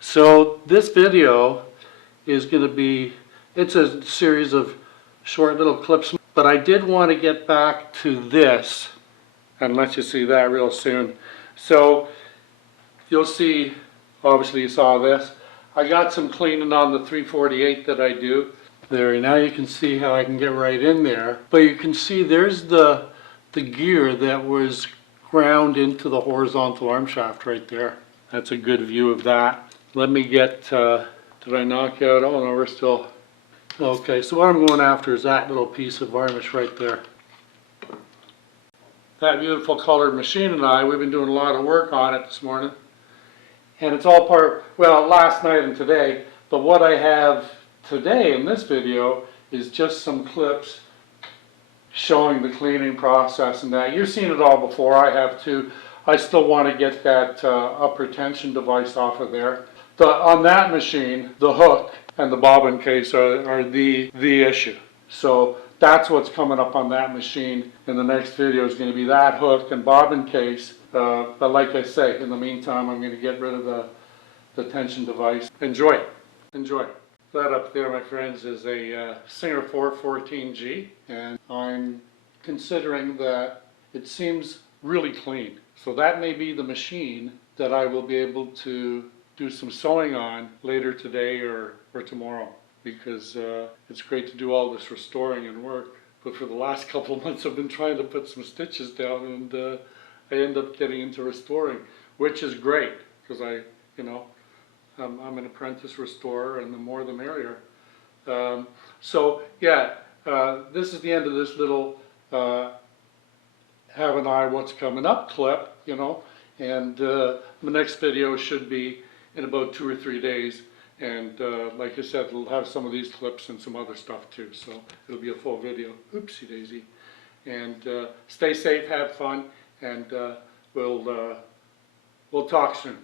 So this video is going to be, it's a series of short little clips, but I did want to get back to this and let you see that real soon. So you'll see, obviously you saw this. I got some cleaning on the 348 that I do. There, now you can see how I can get right in there. But you can see there's the gear that was ground into the horizontal arm shaft right there. That's a good view of that. Let me get, did I knock out? Oh no, we're still, okay, so what I'm going after is that little piece of varnish right there. That beautiful colored machine and I, we've been doing a lot of work on it this morning. And it's all part, well, last night and today, but what I have today in this video is just some clips showing the cleaning process and that. You've seen it all before, I have too. I still want to get that upper tension device off of there. On that machine, the hook and the bobbin case are the issue. So that's what's coming up on that machine in the next video is going to be that hook and bobbin case. But like I say, in the meantime, I'm going to get rid of the tension device. Enjoy. Enjoy. That up there, my friends, is a Singer 414G, and I'm considering that it seems really clean. So that may be the machine that I will be able to do some sewing on later today or tomorrow, because it's great to do all this restoring and work. But for the last couple of months I've been trying to put some stitches down, and I end up getting into restoring, which is great, because I'm an apprentice restorer, and the more the merrier. So yeah, this is the end of this little have an eye what's coming up clip, and the next video should be in about 2 or 3 days, and like I said, it'll have some of these clips and some other stuff too, so it'll be a full video. Oopsie daisy. And stay safe, have fun, and we'll talk soon.